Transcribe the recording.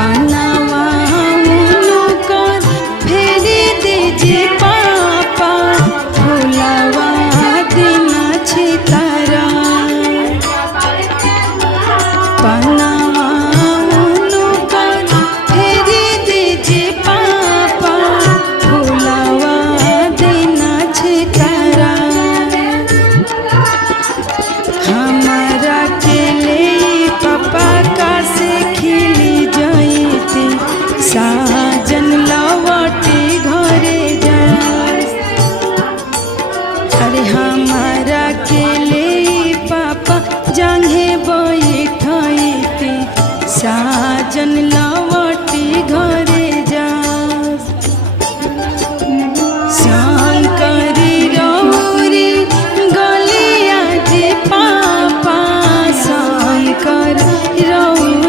पनावा उनकर फेरी दीजिए पापा फुलावा दिन छितारा पनावा उनकर फेरी दीजिए पापा फुलावा दिन छितारा हमारा के ले पापा का से खिली जाइते साजन लवटी घरे जा अरे हमारा के ले पापा जंघे बैठते साजन लवटी घर